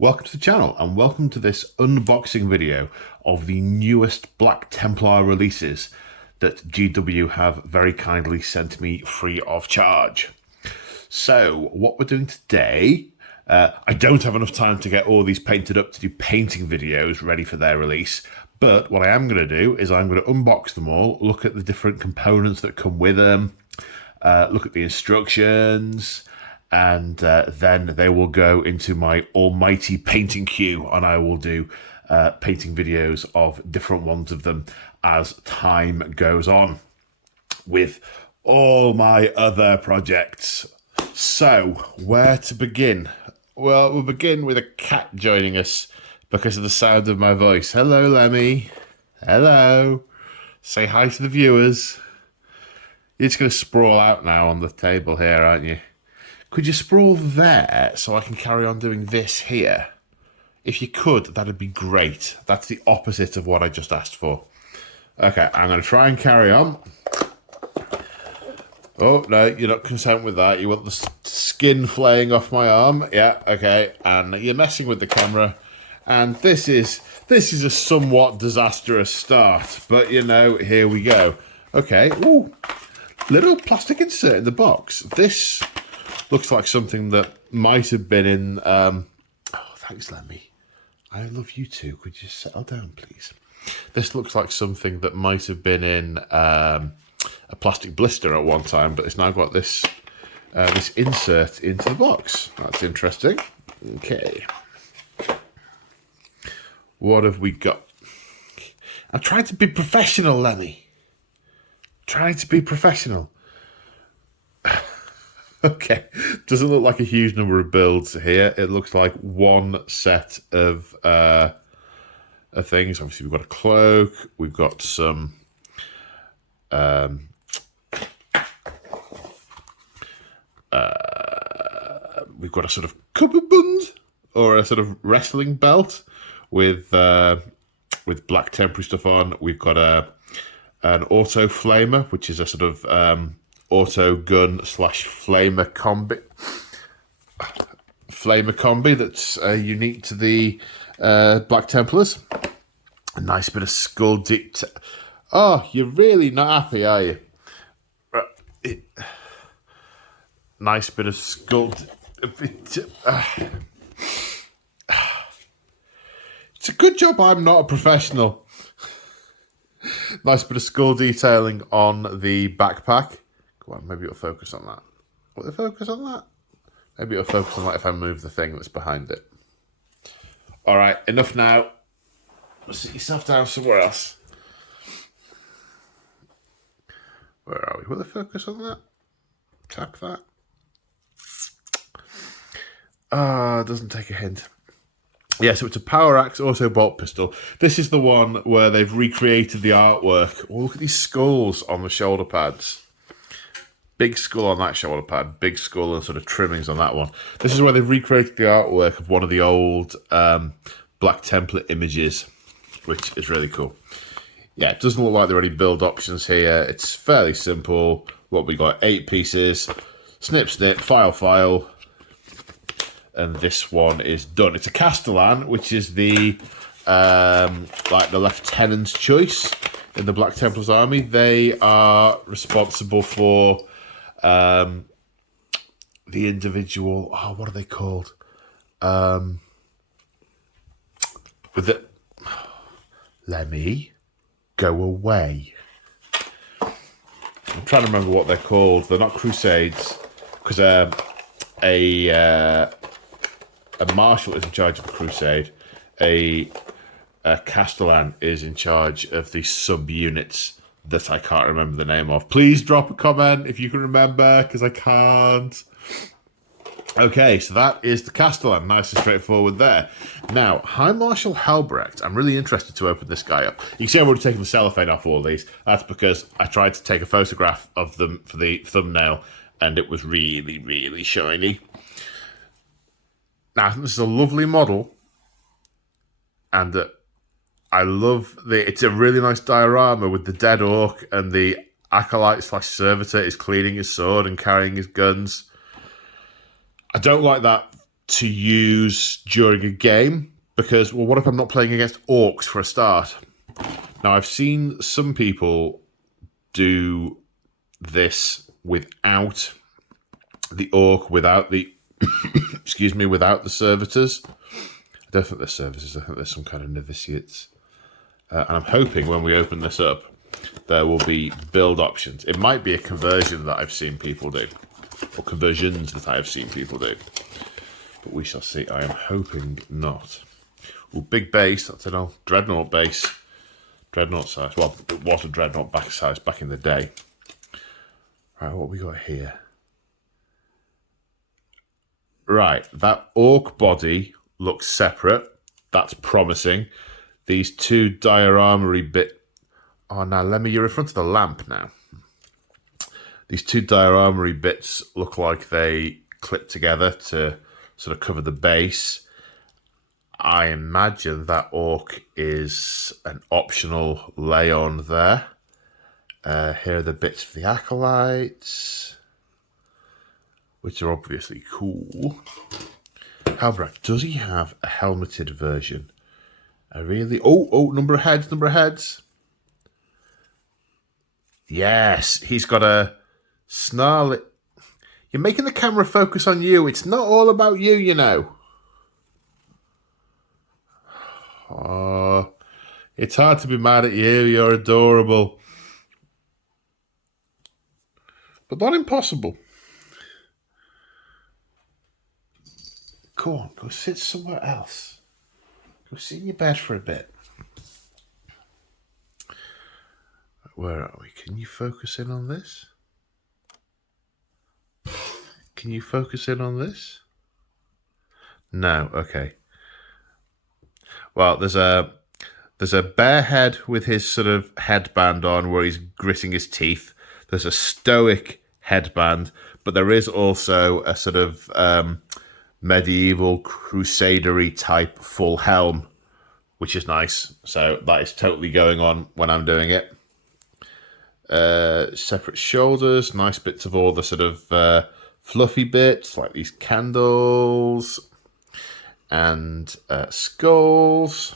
Welcome to the channel and welcome to this unboxing video of the newest Black Templar releases that GW have very kindly sent me free of charge. So what we're doing today, I don't have enough time to get all these painted up to do painting videos ready for their release, but what I am going to do is I'm going to unbox them all, look at the different components that come with them, look at the instructions, and then they will go into my almighty painting queue, and I will do painting videos of different ones of them as time goes on with all my other projects. So, where to begin? Well, we'll begin with a cat joining us because of the sound of my voice. Hello, Lemmy. Hello. Say hi to the viewers. You're just going to sprawl out now on the table here, aren't you? Could you sprawl there so I can carry on doing this here? If you could, that'd be great. That's the opposite of what I just asked for. Okay, I'm going to try and carry on. Oh, no, you're not content with that. You want the skin flaying off my arm. Yeah, okay. And you're messing with the camera. And this is a somewhat disastrous start. But, you know, here we go. Okay. Ooh, little plastic insert in the box. This looks like something that might have been in... oh, thanks, Lemmy. I love you too. Could you settle down, please? This looks like something that might have been in a plastic blister at one time, but it's now got this this insert into the box. That's interesting. Okay. What have we got? I'm trying to be professional, Lemmy. Trying to be professional. Okay, doesn't look like a huge number of builds here. It looks like one set of things. Obviously, we've got a cloak. We've got some we've got a sort of cummerbund or a sort of wrestling belt with Black Templar stuff on. We've got an auto flamer, which is a sort of auto gun / flamer combi that's unique to the Black Templars. A nice bit of skull deep. Oh, you're really not happy, are you? Nice bit of skull. It's a good job I'm not a professional. Nice bit of skull detailing on the backpack. Come on, maybe it'll focus on that. Will it focus on that? Maybe it'll focus on that if I move the thing that's behind it. All right, enough now. Sit yourself down somewhere else. Where are we? Will it focus on that? Tap that. Ah, doesn't take a hint. Yeah, so it's a power axe auto bolt pistol. This is the one where they've recreated the artwork. Oh, look at these skulls on the shoulder pads. Big skull on that shoulder pad, big skull and sort of trimmings on that one. This is where they've recreated the artwork of one of the old Black Templar images, which is really cool. Yeah, it doesn't look like there are any build options here. It's fairly simple. What we got, 8 pieces, snip, snip, file, and this one is done. It's a Castellan, which is the like the lieutenant's choice in the Black Templars army. They are responsible for the individual. Oh, what are they called? With the Lemmy, go away. I'm trying to remember what they're called. They're not Crusades, because a marshal is in charge of a crusade. A Castellan is in charge of the sub-units that I can't remember the name of. Please drop a comment if you can remember, because I can't. Okay, so that is the Castellan. Nice and straightforward there. Now, High Marshal Helbrecht. I'm really interested to open this guy up. You can see I've already taken the cellophane off all these. That's because I tried to take a photograph of them for the thumbnail, and it was really, really shiny. Now, I think this is a lovely model, and I love it's a really nice diorama with the dead orc and the acolyte / servitor is cleaning his sword and carrying his guns. I don't like that to use during a game, because, well, what if I'm not playing against orcs for a start? Now, I've seen some people do this without the orc, without the excuse me, without the servitors. I don't think they're servitors. I think there's some kind of novitiates. And I'm hoping when we open this up, there will be build options. It might be a conversion that I've seen people do, or conversions that I have seen people do. But we shall see. I am hoping not. Ooh, big base. That's an old dreadnought base. Dreadnought size. Well, it was a dreadnought back size back in the day. Right, what we got here? Right, that orc body looks separate. That's promising. These two dioramery bit. Oh, now you're in front of the lamp now. These two dioramery bits look like they clip together to sort of cover the base. I imagine that orc is an optional lay-on there. Here are the bits for the Acolytes, which are obviously cool. Helbrecht, does he have a helmeted version? I really... Oh, number of heads. Yes, he's got a snarly... You're making the camera focus on you. It's not all about you, you know. Oh, it's hard to be mad at you. You're adorable. But not impossible. Go on, go sit somewhere else. Go sit in your bed for a bit. Where are we? Can you focus in on this? Can you focus in on this? No, okay. Well, there's a bear head with his sort of headband on where he's gritting his teeth. There's a stoic headband, but there is also a sort of medieval crusadery type full helm, which is nice. So that is totally going on when I'm doing it. Separate shoulders, nice bits of all the sort of fluffy bits, like these candles and skulls.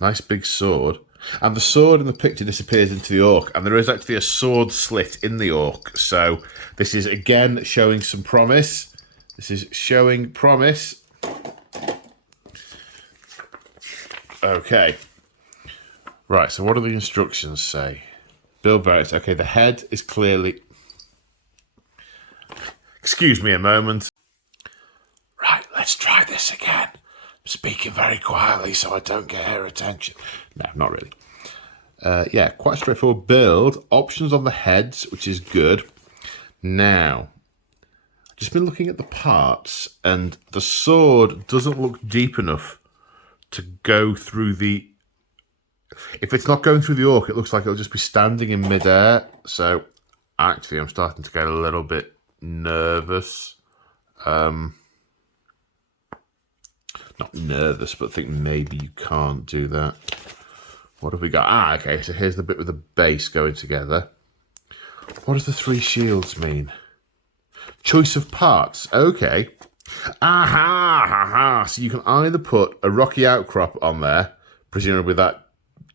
Nice big sword. And the sword in the picture disappears into the orc, and there is actually a sword slit in the orc. So this is again showing some promise. This is showing promise. Okay. Right, so what do the instructions say? Build variants. Okay, the head is clearly... Excuse me a moment. Right, let's try this again. I'm speaking very quietly so I don't get her attention. No, not really. Yeah, quite straightforward build. Options on the heads, which is good. Now, I've just been looking at the parts, and the sword doesn't look deep enough to go through the... If it's not going through the orc, it looks like it'll just be standing in midair. So, actually, I'm starting to get a little bit nervous. Not nervous, but think maybe you can't do that. What have we got? Ah, okay, so here's the bit with the base going together. What does the three shields mean? Choice of parts. Okay. Aha! So you can either put a rocky outcrop on there, presumably that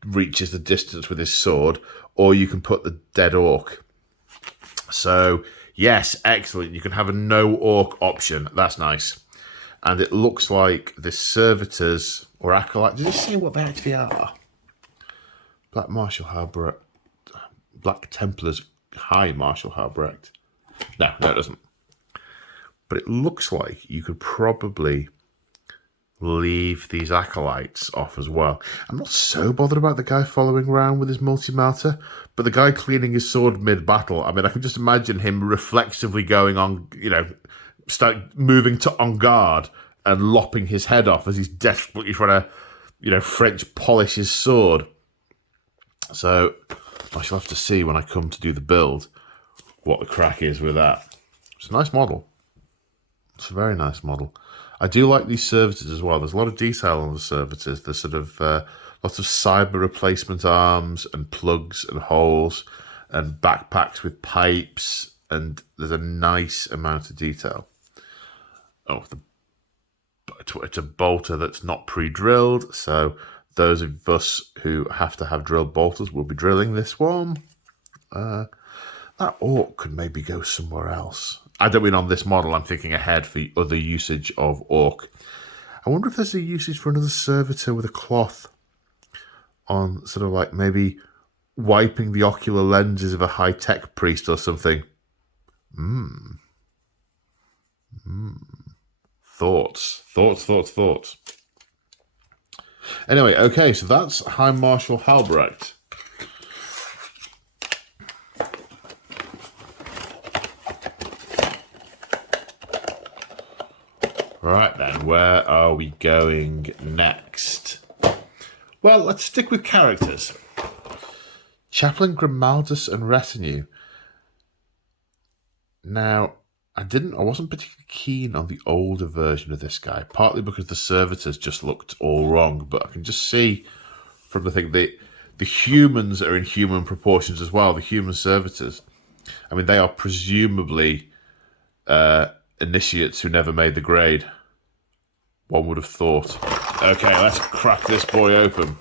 reaches the distance with his sword, or you can put the dead orc. So, yes, excellent. You can have a no orc option. That's nice. And it looks like the servitors or acolytes. Does it say what they actually are? Black Marshal Helbrecht. Black Templars High Marshal Helbrecht. No, it doesn't. But it looks like you could probably leave these acolytes off as well. I'm not so bothered about the guy following around with his multi-melter, but the guy cleaning his sword mid-battle, I mean, I can just imagine him reflexively going on, start moving to on guard and lopping his head off as he's desperately trying to, French polish his sword. So I shall have to see when I come to do the build what the crack is with that. It's a nice model. It's a very nice model. I do like these servitors as well. There's a lot of detail on the servitors. There's sort of lots of cyber replacement arms and plugs and holes and backpacks with pipes and there's a nice amount of detail. Oh, it's a bolter that's not pre-drilled, so those of us who have to have drilled bolters will be drilling this one. That orc could maybe go somewhere else. I don't mean on this model, I'm thinking ahead for other usage of orc. I wonder if there's a usage for another servitor with a cloth on, sort of like maybe wiping the ocular lenses of a high-tech priest or something. Thoughts. Anyway, okay, so that's High Marshal Helbrecht. Right then, where are we going next? Well, let's stick with characters. Chaplain, Grimaldis and Retinue. Now, I wasn't particularly keen on the older version of this guy, partly because the servitors just looked all wrong, but I can just see from the thing that the humans are in human proportions as well, the human servitors. I mean, they are presumably initiates who never made the grade. One would have thought. Okay, let's crack this boy open.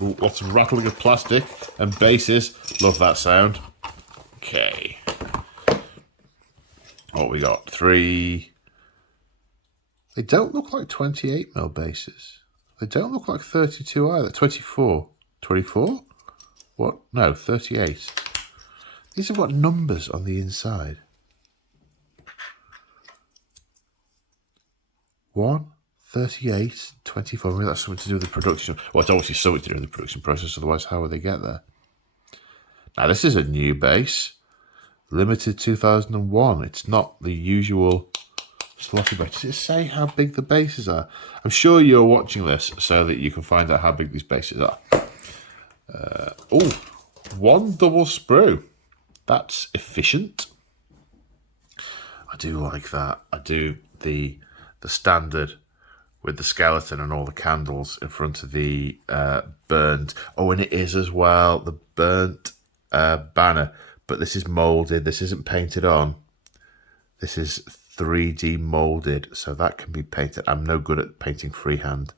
Ooh, lots of rattling of plastic and bases. Love that sound. Okay. What we got? 3. They don't look like 28mm bases. They don't look like 32 either. 24. 24? What? No, 38. These have got numbers on the inside. 1, 38, 24. Maybe that's something to do with the production. Well, it's obviously something to do with the production process, otherwise how would they get there? Now, this is a new base. Limited 2001. It's not the usual slotty base. Does it say how big the bases are? I'm sure you're watching this so that you can find out how big these bases are. One double sprue. That's efficient. I do like that. I do the standard with the skeleton and all the candles in front of the burnt. Oh, and it is as well the burnt banner. But this is molded. This isn't painted on. This is 3D molded, so that can be painted. I'm no good at painting freehand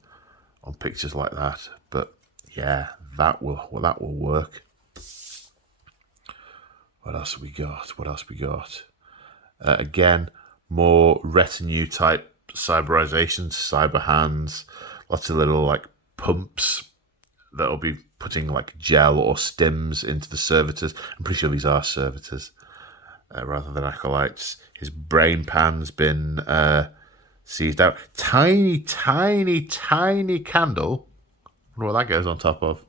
on pictures like that, but yeah, that will work. What else have we got? Again, more retinue type cyberizations, cyber hands, lots of little like pumps that'll be putting like gel or stims into the servitors. I'm pretty sure these are servitors rather than acolytes. His brain pan's been seized out. Tiny candle. I wonder what that goes on top of.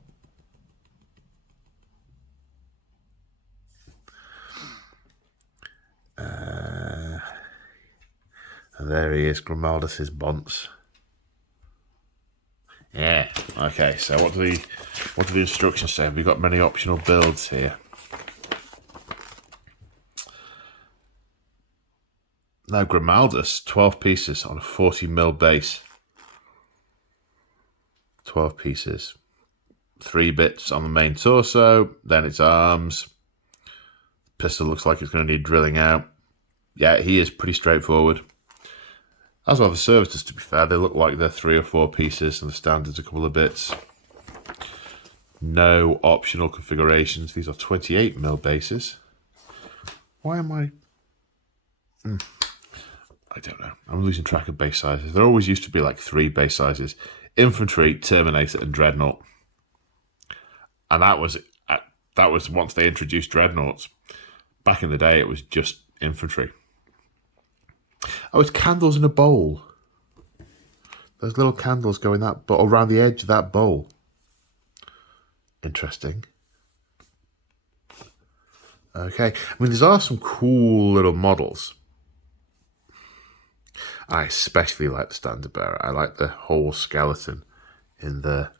And there he is, Grimaldis' bonce. Yeah. Okay. So what do the instructions say? We've got many optional builds here. Now Grimaldis, 12 pieces on a 40mm base. 12 pieces. 3 bits on the main torso. Then its arms. Pistol looks like it's going to need drilling out. Yeah, he is pretty straightforward. As well the servitors, to be fair, they look like they're 3 or 4 pieces, and the standard's a couple of bits. No optional configurations. These are 28mm bases. Why am I... I don't know. I'm losing track of base sizes. There always used to be like 3 base sizes. Infantry, Terminator, and Dreadnought. And that was once they introduced Dreadnoughts. Back in the day, it was just infantry. Oh, it's candles in a bowl. Those little candles go in that, but around the edge of that bowl. Interesting. Okay, I mean, there are some cool little models. I especially like the standard bearer. I like the whole skeleton in the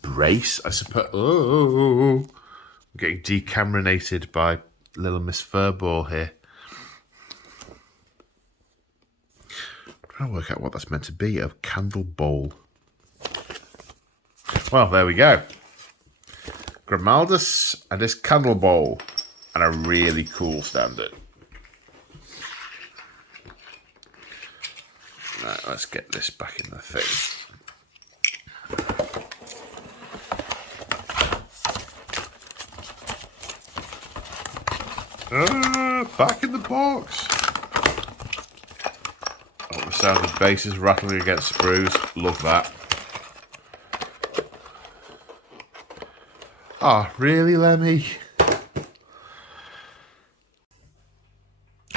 brace, I suppose. Oh, I'm getting decamerinated by little Miss Furball here. I'm trying to work out what that's meant to be. A candle bowl. Well, there we go. Grimaldis and his candle bowl. And a really cool standard. Right, let's get this back in the thing. Back in the box. Oh, the sound of bases rattling against sprues. Love that. Ah, really, Lemmy?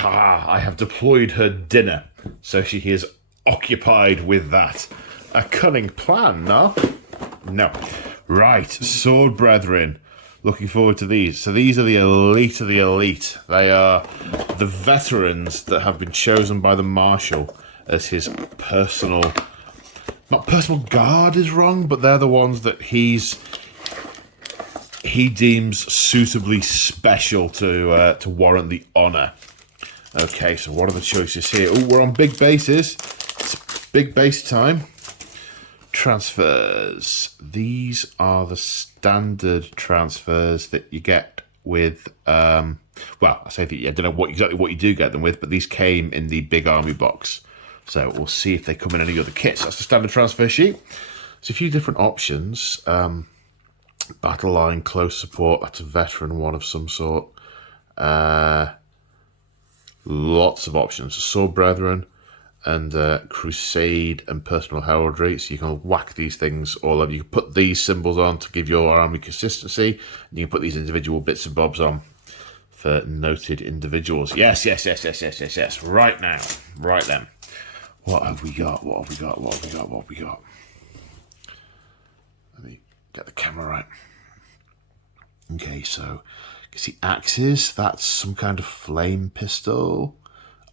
I have deployed her dinner, so she is occupied with that. A cunning plan, no? No. Right, Sword Brethren. Looking forward to these. So these are the elite of the elite. They are the veterans that have been chosen by the Marshal as his personal... Not personal guard is wrong, but they're the ones that he deems suitably special to warrant the honour. Okay, so what are the choices here? Oh, we're on big bases. It's big base time. Transfers. These are the standard transfers that you get with... well, I say that I don't know exactly what you do get them with, but these came in the big army box. So we'll see if they come in any other kits. That's the standard transfer sheet. There's a few different options. Battle line, close support. That's a veteran one of some sort. Lots of options. Sword Brethren and Crusade and Personal Heraldry. So you can whack these things all over. You can put these symbols on to give your army consistency. And you can put these individual bits and bobs on for noted individuals. Yes. Right now. Right then. What have we got? What have we got? Let me get the camera right. Okay, so... You see axes, that's some kind of flame pistol.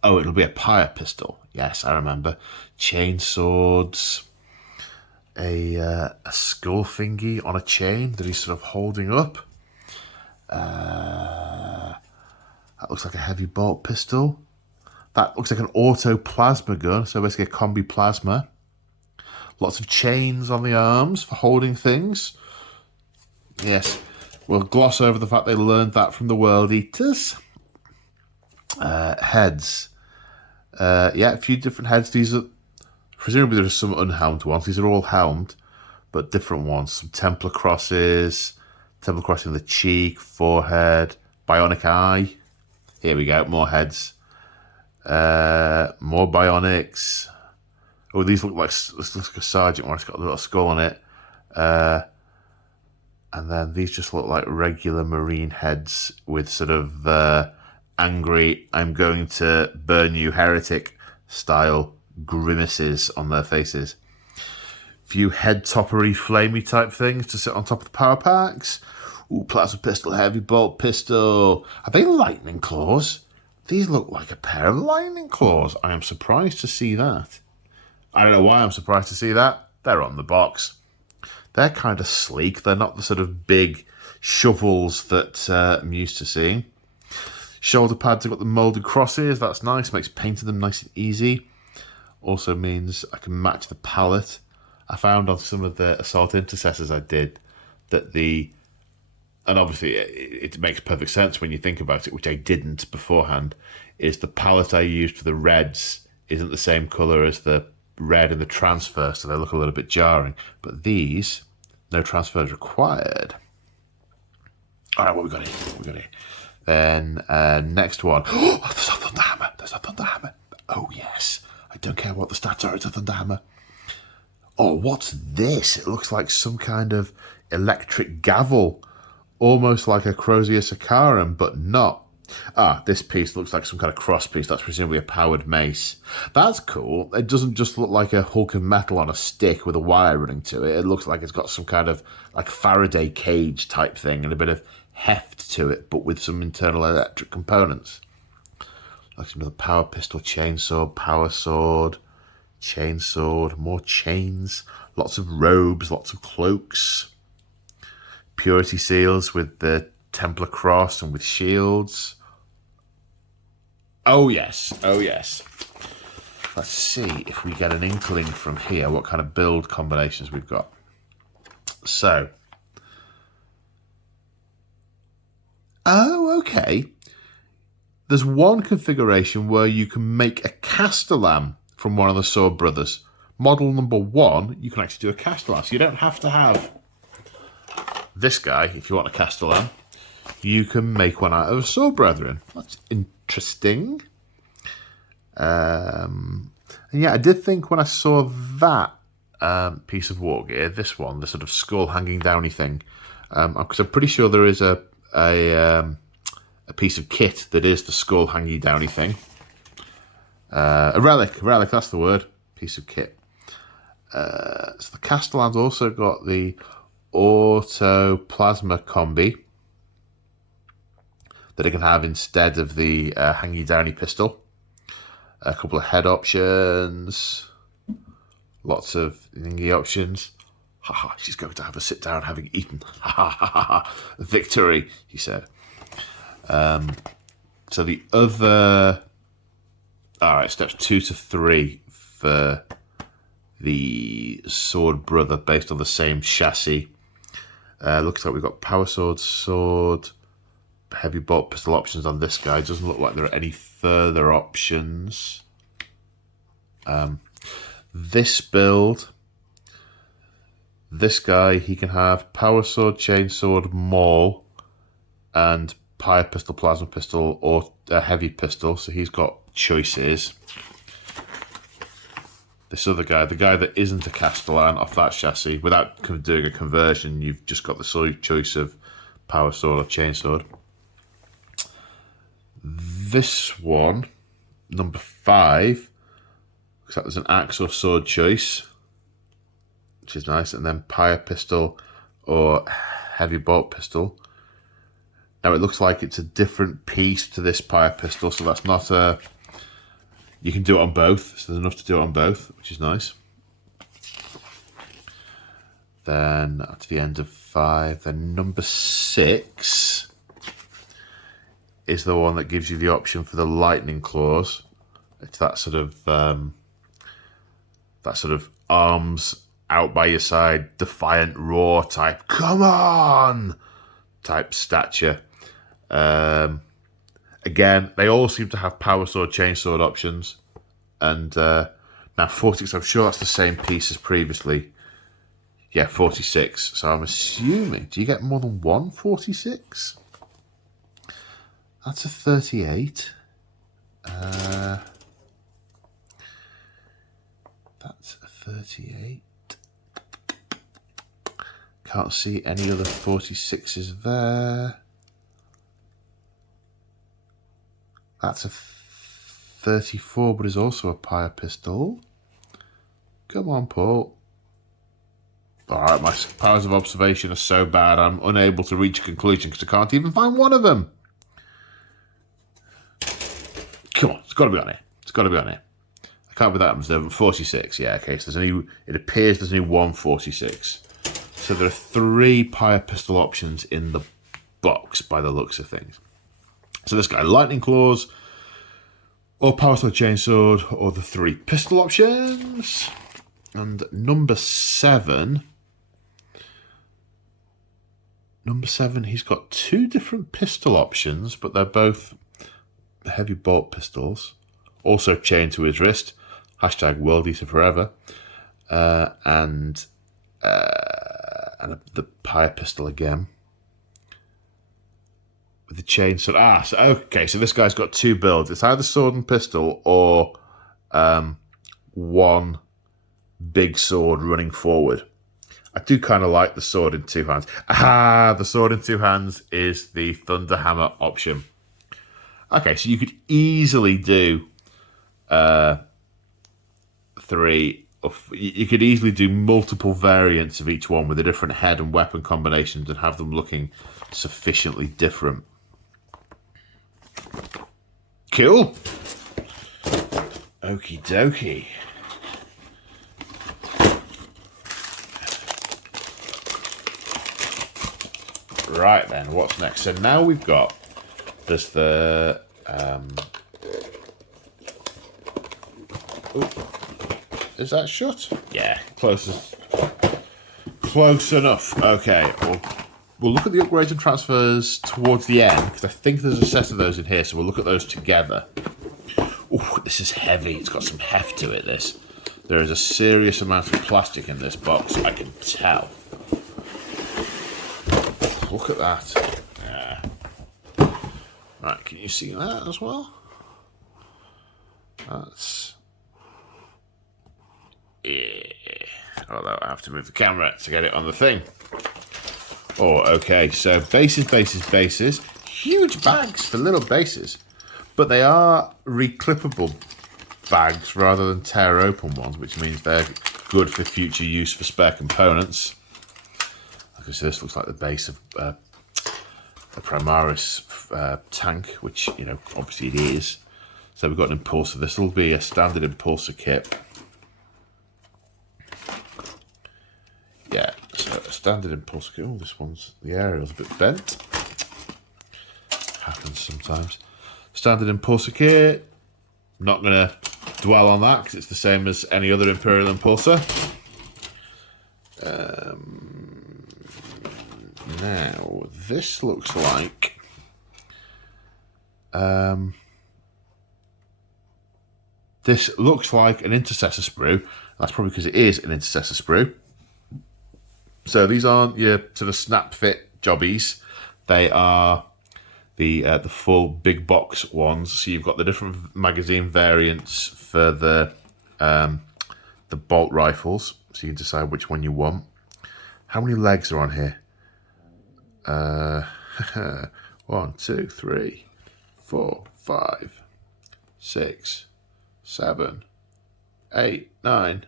Oh, it'll be a pyre pistol. Yes, I remember. Chain swords. A skull thingy on a chain that he's sort of holding up. That looks like a heavy bolt pistol. That looks like an auto plasma gun, so basically a combi plasma. Lots of chains on the arms for holding things. Yes. We'll gloss over the fact they learned that from the World Eaters. Heads. Yeah, a few different heads. These are, presumably there's some unhelmed ones. These are all helmed, but different ones. Some Templar crosses. Templar crossing the cheek, forehead, bionic eye. Here we go, more heads. More bionics. Oh, these look like, this looks like a sergeant one. It's got a little skull on it. And then these just look like regular marine heads with sort of angry, I'm going to burn you heretic style grimaces on their faces. Few head toppery, flamey type things to sit on top of the power packs. Ooh, plasma pistol, heavy bolt pistol. Are they lightning claws? These look like a pair of lightning claws. I am surprised to see that. I don't know why I'm surprised to see that. They're on the box. They're kind of sleek. They're not the sort of big shovels that I'm used to seeing. Shoulder pads have got the moulded crosses. That's nice. Makes painting them nice and easy. Also means I can match the palette. I found on some of the Assault Intercessors I did that and obviously it makes perfect sense when you think about it, which I didn't beforehand, is the palette I used for the reds isn't the same colour as the red in the transfer, so they look a little bit jarring. But these, no transfers required. All right, what we got here? Then next one. Oh, there's a Thunderhammer. Oh yes, I don't care what the stats are. It's a Thunderhammer. Oh, what's this? It looks like some kind of electric gavel, almost like a Crosier Sakarum, but not. Ah, this piece looks like some kind of cross piece. That's presumably a powered mace. That's cool. It doesn't just look like a hulk of metal on a stick with a wire running to it. It looks like it's got some kind of like Faraday cage type thing and a bit of heft to it, but with some internal electric components. Like another power pistol, chainsaw, power sword, chainsword, more chains, lots of robes, lots of cloaks, purity seals with the Templar cross and with shields. Oh yes. Let's see if we get an inkling from here what kind of build combinations we've got. So, oh, okay. There's one configuration where you can make a Castellan from one of the Sword Brothers. Model number 1, you can actually do a Castellan. So you don't have to have this guy if you want a Castellan. You can make one out of a Sword Brethren. That's interesting. And yeah, I did think when I saw that piece of war gear, this one, the sort of skull hanging downy thing, because I'm pretty sure there is a piece of kit that is the skull hanging downy thing. A relic, that's the word. Piece of kit. So the Castellan's also got the auto plasma combi that it can have instead of the hangy downy pistol. A couple of head options, lots of thingy options. Haha, she's going to have a sit down having eaten. Ha ha ha ha. Victory, he said. So the other, alright, steps 2 to 3 for the Sword Brother based on the same chassis. Looks like we've got power sword, heavy bolt pistol options on this guy. Doesn't look like there are any further options. This build, this guy, he can have power sword, chainsword, maul, and pyre pistol, plasma pistol, or a heavy pistol. So he's got choices. This other guy, the guy that isn't a Castellan off that chassis, without doing a conversion, you've just got the choice of power sword or chainsword. This one, number 5, looks like there's an axe or sword choice, which is nice, and then pyre pistol or heavy bolt pistol. Now it looks like it's a different piece to this pyre pistol, so that's not a... You can do it on both, so there's enough to do it on both, which is nice. Then at the end of 5, then number 6 is the one that gives you the option for the lightning claws. It's that sort of arms out by your side, defiant roar type, come on type stature. Again, they all seem to have power sword, chainsword options. And now 46, I'm sure that's the same piece as previously. Yeah, 46. So I'm assuming, do you get more than one 46? That's a 38. That's a 38. Can't see any other 46s there. That's a 34, but is also a pyre pistol. Come on, Paul. Alright, my powers of observation are so bad, I'm unable to reach a conclusion because I can't even find one of them. Come on, it's got to be on here. It's got to be on here. I can't be that observant. 46, yeah, okay. So it appears there's only one 46. So there are 3 pyre pistol options in the box by the looks of things. So this guy, lightning claws, or power sword, chainsword, or the 3 pistol options. And number 7, he's got 2 different pistol options, but they're both heavy bolt pistols. Also chained to his wrist. Hashtag World Eater Forever. And the pyre pistol again. With the chain sword. So, okay, so this guy's got 2 builds. It's either sword and pistol or one big sword running forward. I do kind of like the sword in 2 hands. The sword in 2 hands is the Thunder Hammer option. Okay, so you could easily do 3. You could easily do multiple variants of each one with a different head and weapon combinations and have them looking sufficiently different. Cool. Okie dokie. Right then, what's next? So now we've got, there's the is that shut? Yeah, closes Close enough. Okay, we'll look at the upgrades and transfers towards the end, because I think there's a set of those in here, so we'll look at those together. Ooh, this is heavy. It's got some heft to it, this. There is a serious amount of plastic in this box, I can tell. Look at that. Yeah. Right, can you see that as well? That's... yeah. Although I have to move the camera to get it on the thing. Oh, okay, so bases. Huge bags for little bases. But they are reclippable bags rather than tear open ones, which means they're good for future use for spare components. Like I said, this looks like the base of a Primaris tank, which, you know, obviously it is. So we've got an impulsor. This will be a standard impulsor kit. Yeah, so a standard impulsor kit. Oh, this one's, the aerial's a bit bent. Happens sometimes. Standard impulsor kit. Not going to dwell on that because it's the same as any other Imperial impulsor. Now, this looks like... this looks like an Intercessor Sprue. That's probably because it is an Intercessor Sprue. So these aren't your sort of snap fit jobbies. They are the full big box ones. So you've got the different magazine variants for the bolt rifles. So you can decide which one you want. How many legs are on here? 1, 2, 3, 4, 5, 6, 7, 8, 9.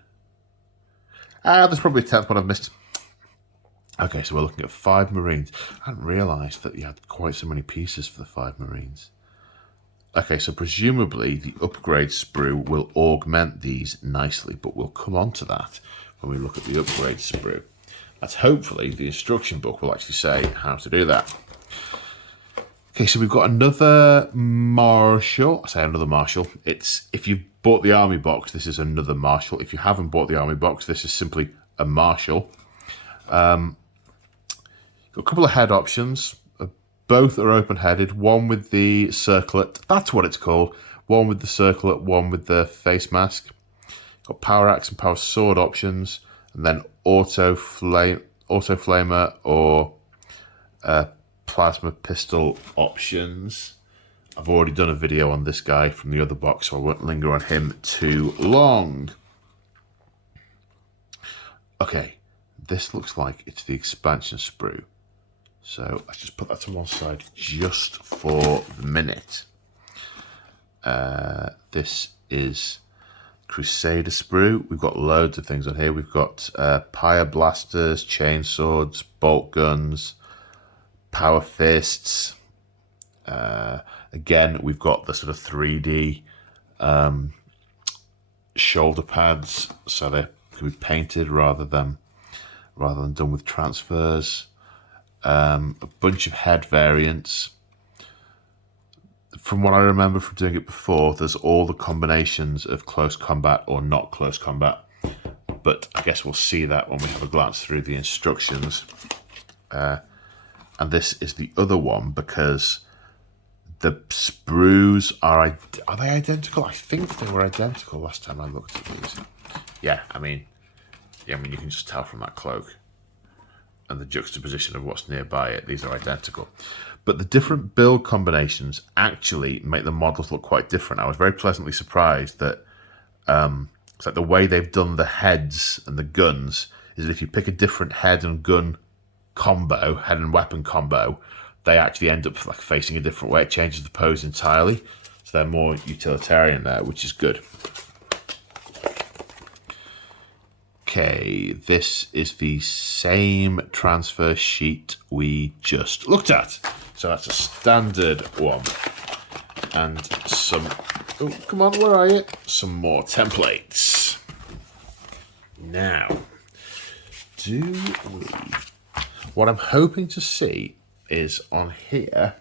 There's probably a 10th one I've missed. Okay, so we're looking at 5 Marines. I hadn't realised that you had quite so many pieces for the 5 Marines. Okay, so presumably the upgrade sprue will augment these nicely, but we'll come on to that when we look at the upgrade sprue. That's hopefully the instruction book will actually say how to do that. Okay, so we've got another Marshal. I say another Marshal. It's, if you've bought the army box, this is another Marshal. If you haven't bought the army box, this is simply a Marshal. Got a couple of head options. Both are open-headed. One with the circlet. That's what it's called. One with the circlet, one with the face mask. Got power axe and power sword options. And then auto flamer or plasma pistol options. I've already done a video on this guy from the other box, so I won't linger on him too long. Okay, this looks like it's the expansion sprue. So let's just put that to one side just for the minute. This is Crusader Sprue. We've got loads of things on here. We've got pyre blasters, chain swords, bolt guns, power fists. Again, we've got the sort of 3D shoulder pads, so they can be painted rather than done with transfers. A bunch of head variants. From what I remember from doing it before, there's all the combinations of close combat or not close combat. But I guess we'll see that when we have a glance through the instructions. And this is the other one because the sprues are they identical? I think they were identical last time I looked at these. Yeah, I mean you can just tell from that cloak and the juxtaposition of what's nearby it. These are identical. But the different build combinations actually make the models look quite different. I was very pleasantly surprised that it's like the way they've done the heads and the guns is that if you pick a different head and gun combo, head and weapon combo, they actually end up like facing a different way. It changes the pose entirely. So they're more utilitarian there, which is good. Okay, this is the same transfer sheet we just looked at. So that's a standard one. And some, oh, come on, where are you? Some more templates. Now, what I'm hoping to see is on here,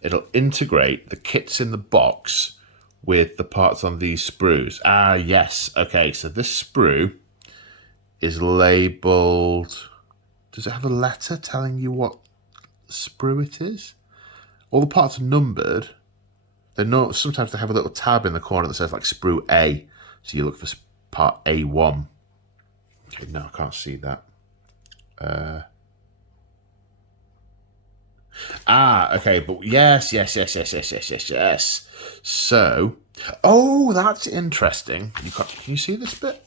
it'll integrate the kits in the box with the parts on these sprues. Ah, yes. Okay, so this sprue is labelled... Does it have a letter telling you what sprue it is? All the parts are numbered. Sometimes they have a little tab in the corner that says like sprue A. So you look for part A1. Okay, no, I can't see that. Okay, but yes. So, oh, that's interesting. Can you see this bit?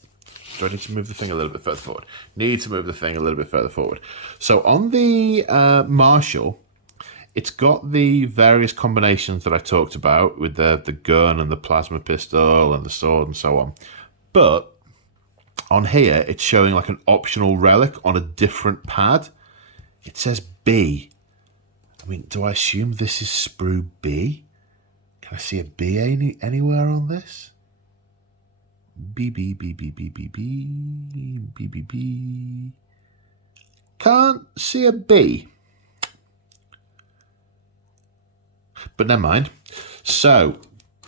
Do I need to move the thing a little bit further forward? Need to move the thing a little bit further forward. So on the Marshal, it's got the various combinations that I talked about with the gun and the plasma pistol and the sword and so on. But on here, it's showing like an optional relic on a different pad. It says B. I mean, do I assume this is sprue B? Can I see a B anywhere on this? B. Can't see a B. But never mind. So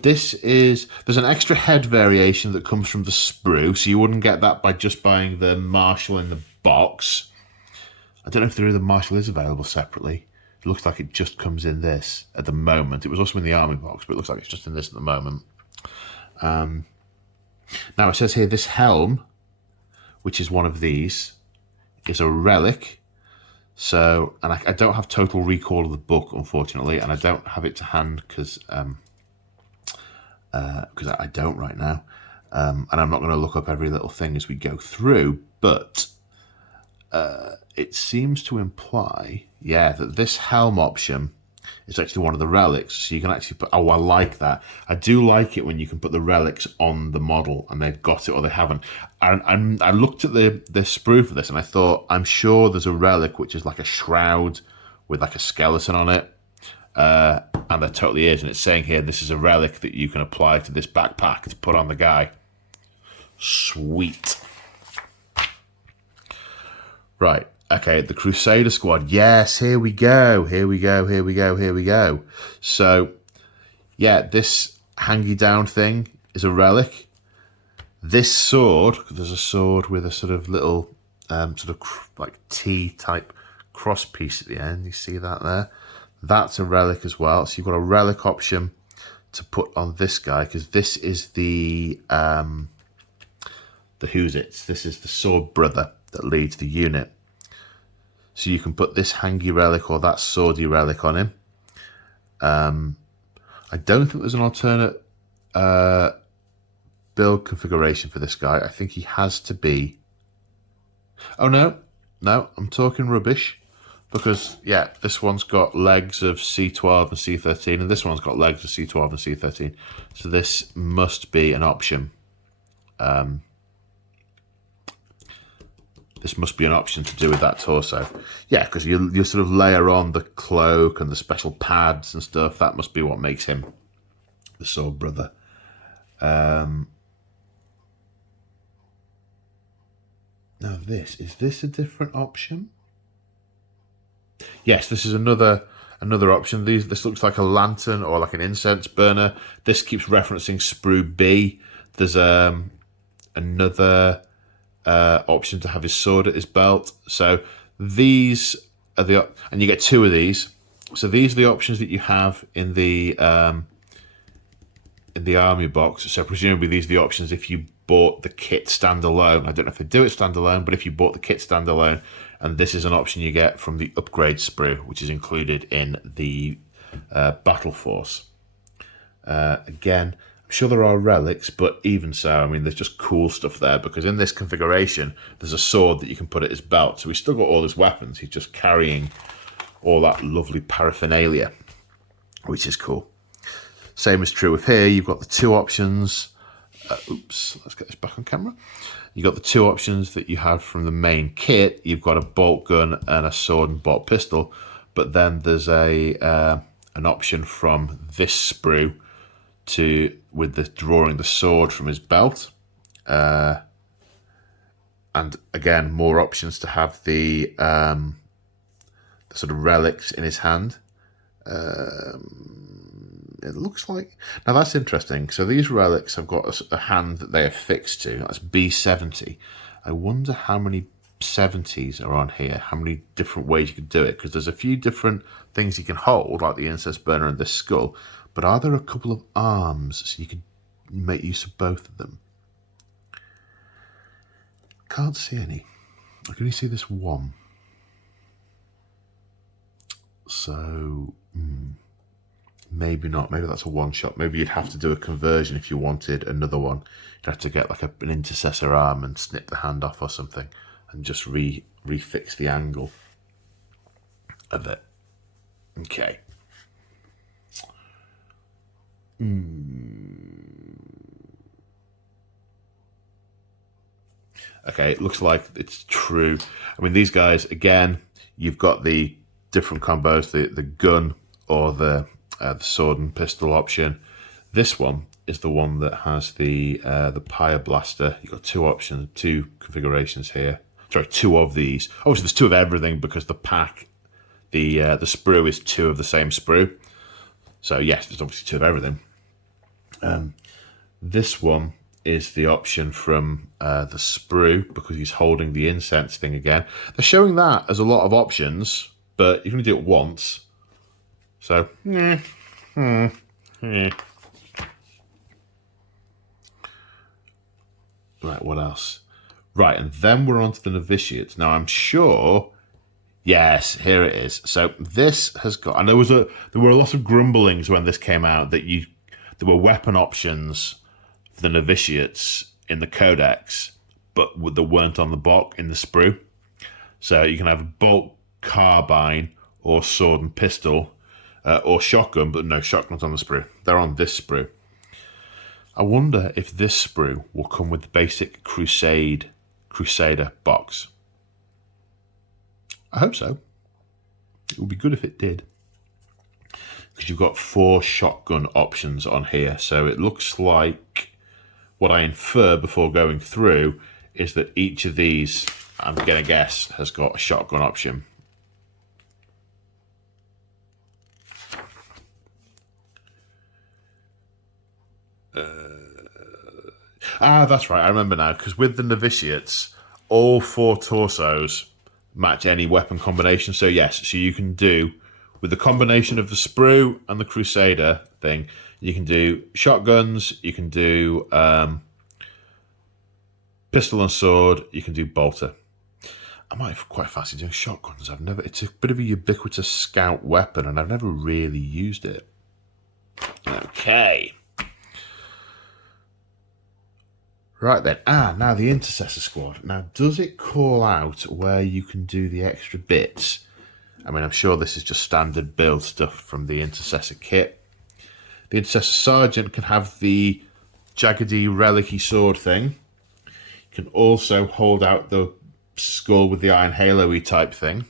there's an extra head variation that comes from the sprue, so you wouldn't get that by just buying the Marshal in the box. I don't know if the Marshal is available separately. It looks like it just comes in this at the moment. It was also in the army box, but it looks like it's just in this at the moment. Now it says here this helm, which is one of these, is a relic. So, and I don't have total recall of the book, unfortunately, and I don't have it to hand because I don't right now. And I'm not going to look up every little thing as we go through, but it seems to imply, that this helm option is actually one of the relics. So you can actually put, I like that. I do like it when you can put the relics on the model and they've got it or they haven't. And I looked at the sprue for this and I thought, I'm sure there's a relic which is like a shroud with like a skeleton on it. And there totally is. And it's saying here, this is a relic that you can apply to this backpack to put on the guy. Sweet. Right. Okay, the Crusader Squad. Yes, here we go. So, yeah, this hangy down thing is a relic. This sword, there's a sword with a sort of little, like T-type cross piece at the end. You see that there? That's a relic as well. So you've got a relic option to put on this guy, because this is the who's it? This is the sword brother that leads the unit. So you can put this hangy relic or that swordy relic on him. I don't think there's an alternate build configuration for this guy. I think he has to be... Oh, no, I'm talking rubbish. Because, this one's got legs of C12 and C13, and this one's got legs of C12 and C13. So this must be an option. This must be an option to do with that torso. Yeah, because you sort of layer on the cloak and the special pads and stuff. That must be what makes him the sword brother. Now is this a different option? Yes, this is another option. This looks like a lantern or like an incense burner. This keeps referencing sprue B. There's another option to have his sword at his belt. So these are and you get two of these. So these are the options that you have in the army box. So presumably these are the options if you bought the kit standalone. I don't know if they do it standalone, but if you bought the kit standalone, and this is an option you get from the upgrade sprue, which is included in the battle force. Again, I'm sure there are relics, but even so, I mean, there's just cool stuff there, because in this configuration, there's a sword that you can put at his belt. So he's still got all his weapons. He's just carrying all that lovely paraphernalia, which is cool. Same is true with here. You've got the two options. Let's get this back on camera. You've got the two options that you have from the main kit. You've got a bolt gun and a sword and bolt pistol, but then there's an option from this sprue with the drawing the sword from his belt, and again more options to have the sort of relics in his hand. It looks like, now that's interesting. So these relics have got a hand that they are fixed to. That's B70. I wonder how many 70s are on here, how many different ways you could do it, because there's a few different things you can hold, like the incense burner and this skull, but are there a couple of arms so you could make use of both of them? Can't see any. I can only see this one. So, maybe not. Maybe that's a one-shot. Maybe you'd have to do a conversion if you wanted another one. You'd have to get like an intercessor arm and snip the hand off or something and just refix the angle of it. Okay. Okay, it looks like it's true. I mean, these guys, again, you've got the different combos, the gun or the sword and pistol option. This one is the one that has the Pyre Blaster. You've got two options, two configurations here. Sorry, two of these. Obviously, there's two of everything because the pack, the sprue is two of the same sprue. So yes, there's obviously two of everything. This one is the option from the sprue because he's holding the incense thing again. They're showing that as a lot of options, but you can only do it once. So, Right, what else? Right, and then we're on to the Novitiates. Now, I'm sure... Yes, here it is. So this has got... And there were a lot of grumblings when this came out that there were weapon options for the Novitiates in the Codex, but that weren't on the box in the sprue. So you can have a bolt carbine or sword and pistol or shotgun, but no shotguns on the sprue. They're on this sprue. I wonder if this sprue will come with the basic Crusader box. I hope so. It would be good if it did. Because you've got 4 shotgun options on here. So it looks like what I infer before going through is that each of these, I'm going to guess, has got a shotgun option. That's right. I remember now. Because with the Novitiates, all 4 torsos match any weapon combination. So yes, so you can do, with the combination of the sprue and the Crusader thing, you can do shotguns, you can do pistol and sword, you can do bolter. I might quite fancy doing shotguns. It's a bit of a ubiquitous scout weapon and I've never really used it. Okay. Right then, now the Intercessor Squad. Now, does it call out where you can do the extra bits? I mean, I'm sure this is just standard build stuff from the Intercessor kit. The Intercessor Sergeant can have the jaggedy, relic-y sword thing. You can also hold out the skull with the iron halo-y type thing.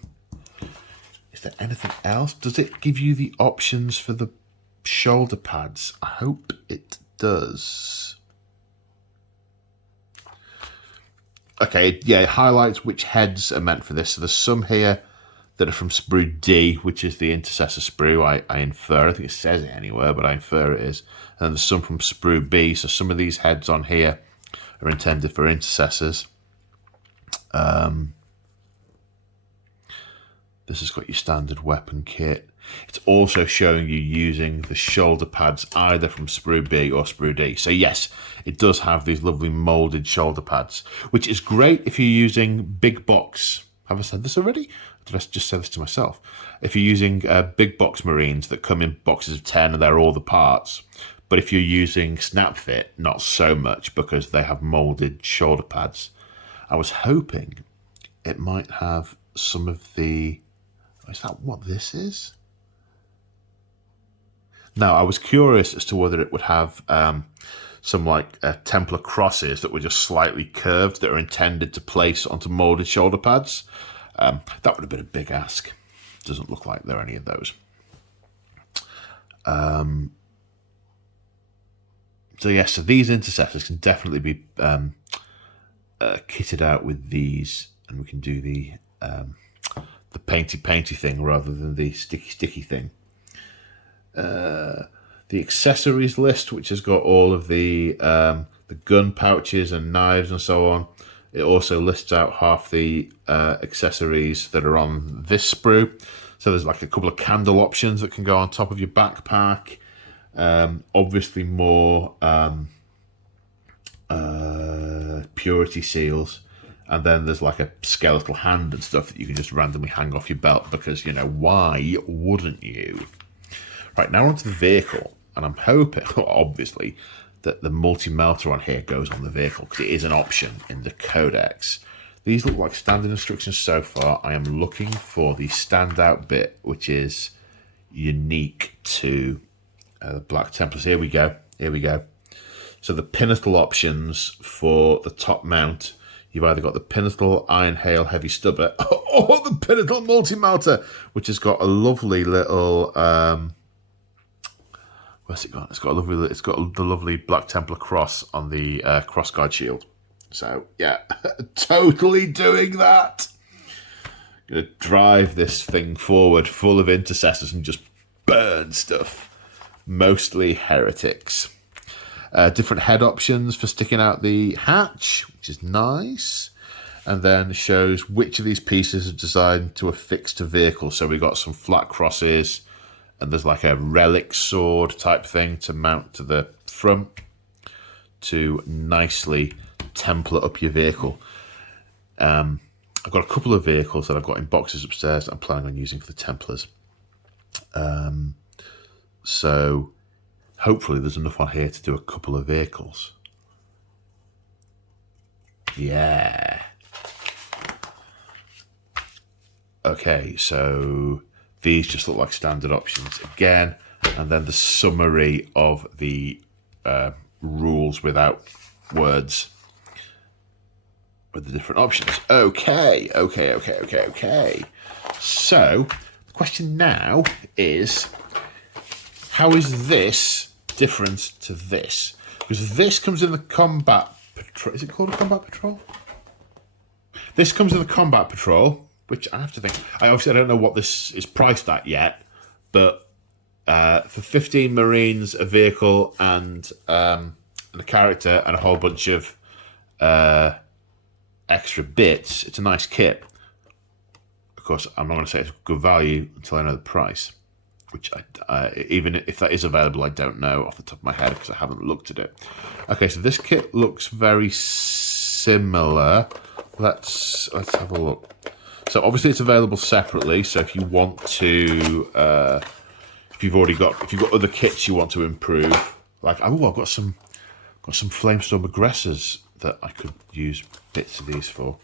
Is there anything else? Does it give you the options for the shoulder pads? I hope it does. Okay, yeah, it highlights which heads are meant for this. So there's some here that are from Sprue D, which is the Intercessor Sprue, I infer. I don't think it says it anywhere, but I infer it is. And then there's some from Sprue B, so some of these heads on here are intended for Intercessors. This has got your standard weapon kit. It's also showing you using the shoulder pads either from Sprue B or Sprue D. So yes, it does have these lovely moulded shoulder pads, which is great if you're using big box. Have I said this already? Did I just say this to myself? If you're using big box Marines that come in boxes of 10 and they're all the parts. But if you're using Snap Fit, not so much because they have moulded shoulder pads. I was hoping it might have some of the... Is that what this is? No, I was curious as to whether it would have some like Templar crosses that were just slightly curved that are intended to place onto moulded shoulder pads. That would have been a big ask. Doesn't look like there are any of those. So yes, so these Intercessors can definitely be kitted out with these, and we can do the painty thing rather than the sticky thing. The accessories list, which has got all of the gun pouches and knives and so on. It also lists out half the accessories that are on this sprue. So there's like a couple of candle options that can go on top of your backpack. Obviously more purity seals. And then there's like a skeletal hand and stuff that you can just randomly hang off your belt because, you know, why wouldn't you? Right, now onto the vehicle. And I'm hoping, obviously, that the multi-melter on here goes on the vehicle because it is an option in the codex. These look like standard instructions so far. I am looking for the standout bit, which is unique to the Black Templars. Here we go. Here we go. So the pinnacle options for the top mount, you've either got the pinnacle Iron Hail Heavy Stubber or the pinnacle multi-melter, which has got a lovely little... what's it got? It's got the lovely Black Templar cross on the crossguard shield. So yeah, totally doing that. Gonna drive this thing forward, full of intercessors, and just burn stuff. Mostly heretics. Different head options for sticking out the hatch, which is nice. And then shows which of these pieces are designed to affix to vehicles. So we've got some flat crosses, and there's like a relic sword type thing to mount to the front to nicely Templar up your vehicle. I've got a couple of vehicles that I've got in boxes upstairs that I'm planning on using for the Templars. So hopefully there's enough on here to do a couple of vehicles. Yeah. Okay, so these just look like standard options again, and then the summary of the rules without words with the different options. Okay. So the question now is, how is this different to this? Because this comes in the combat patrol. Is it called a combat patrol? This comes in the combat patrol, which I have to think. I don't know what this is priced at yet, but for 15 Marines, a vehicle, and a character, and a whole bunch of extra bits, it's a nice kit. Of course, I'm not going to say it's good value until I know the price, which even if that is available, I don't know off the top of my head because I haven't looked at it. Okay, so this kit looks very similar. Let's have a look. So obviously it's available separately. So if you want to, if you've got other kits you want to improve, like I've got some Flamestorm aggressors that I could use bits of these for.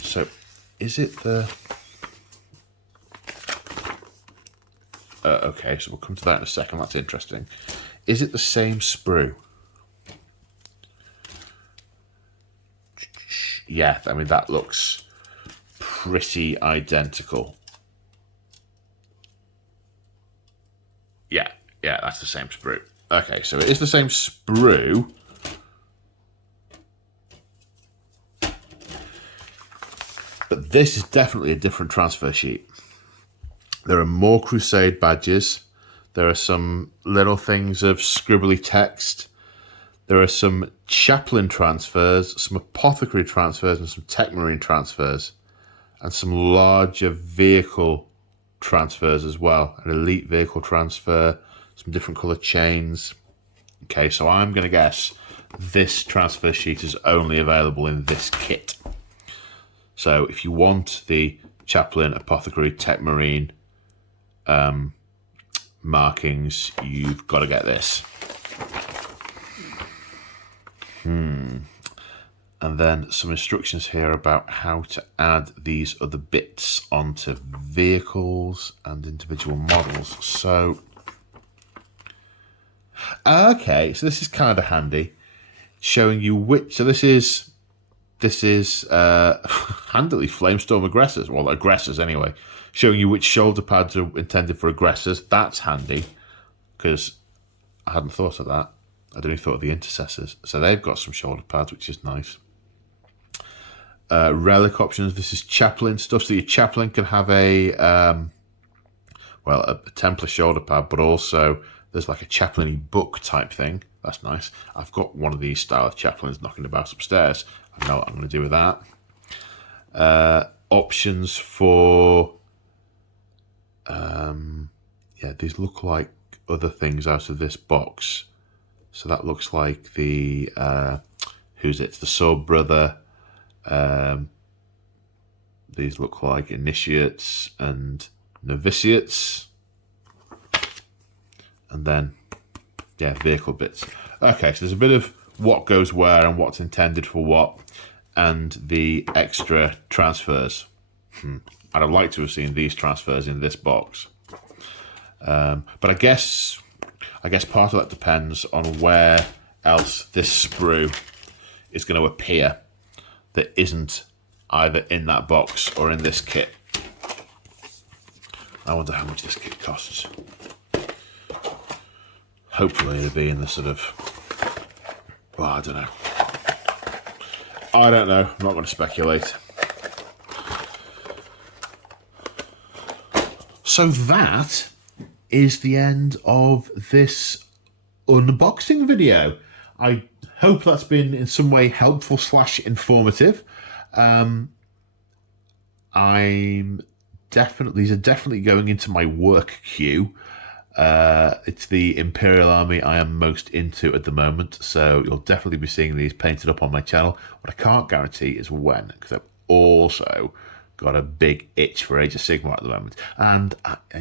So is it the? Okay, so we'll come to that in a second. That's interesting. Is it the same sprue? Yeah, I mean that looks pretty identical. Yeah, that's the same sprue. Okay, so it is the same sprue. But this is definitely a different transfer sheet. There are more Crusade badges. There are some little things of scribbly text. There are some Chaplain transfers, some Apothecary transfers, and some Tech Marine transfers. And some larger vehicle transfers as well. An elite vehicle transfer, some different colour chains. Okay, so I'm going to guess this transfer sheet is only available in this kit. So if you want the Chaplain, Apothecary, Tech Marine markings, you've got to get this. And then some instructions here about how to add these other bits onto vehicles and individual models. So, okay, so this is kind of handy, showing you which. So this is handily Flamestorm aggressors, well, aggressors anyway, showing you which shoulder pads are intended for aggressors. That's handy because I hadn't thought of that. I'd only thought of the intercessors. So they've got some shoulder pads, which is nice. Relic options. This is Chaplain stuff. So your Chaplain can have a Templar shoulder pad, but also There's like a chaplain-y book type thing. That's nice. I've got one of these style of chaplains knocking about upstairs. I know what I'm going to do with that. Options for... yeah, these look like other things out of this box. So that looks like the... who's it? It's the Sword Brother. These look like Initiates and Novitiates. And then, yeah, vehicle bits. Okay, so there's a bit of what goes where and what's intended for what, and the extra transfers. I'd have liked to have seen these transfers in this box. But I guess part of that depends on where else this sprue is going to appear that isn't either in that box or in this kit. I wonder how much this kit costs. Hopefully it'll be in the sort of... well, I don't know. I don't know. I'm not going to speculate. So that is the end of this unboxing video. I hope that's been in some way helpful / informative. These are definitely going into my work queue. It's the Imperial Army I am most into at the moment, so you'll definitely be seeing these painted up on my channel. What I can't guarantee is when, because I've also got a big itch for Age of Sigmar at the moment, and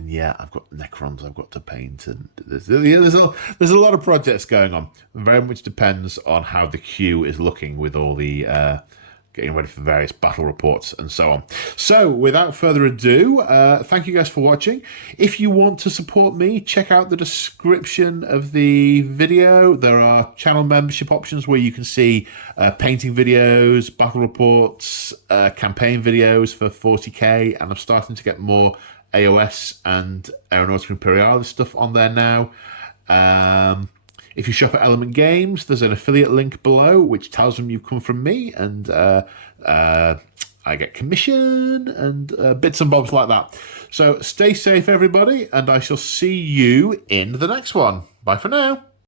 yeah, I've got Necrons I've got to paint, and there's a lot of projects going on. Very much depends on how the queue is looking with all the getting ready for various battle reports and so on. So without further ado, thank you guys for watching. If you want to support me, check out the description of the video. There are channel membership options where you can see painting videos, battle reports, campaign videos for 40k, and I'm starting to get more AOS and Aeronautica Imperialis stuff on there now. If you shop at Element Games, there's an affiliate link below which tells them you've come from me, and I get commission and bits and bobs like that. So stay safe, everybody, and I shall see you in the next one. Bye for now.